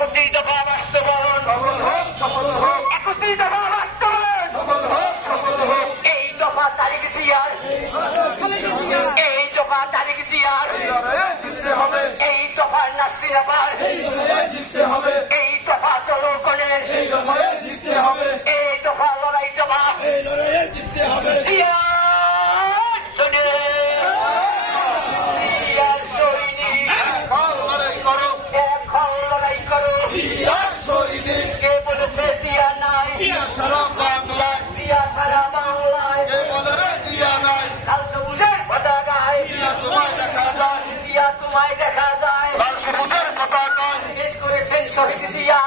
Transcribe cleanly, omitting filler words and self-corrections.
31 দফা বাস্তবায়ন, 31 দফা বাস্তবায়ন, এই দফা তারিখ জিয়ার, এই দফা তারিখ জিয়ার, এই দফার নাসিরাবার, এই দফা জনগণের, এই দফা লড়াই জমা কে বলেছে দিয়া নাই, সারা বাংলায় কাল তো বুঝে কথা গায়, দিয়া তোমায় দেখা যায় করেছেন শহীদ জিয়া।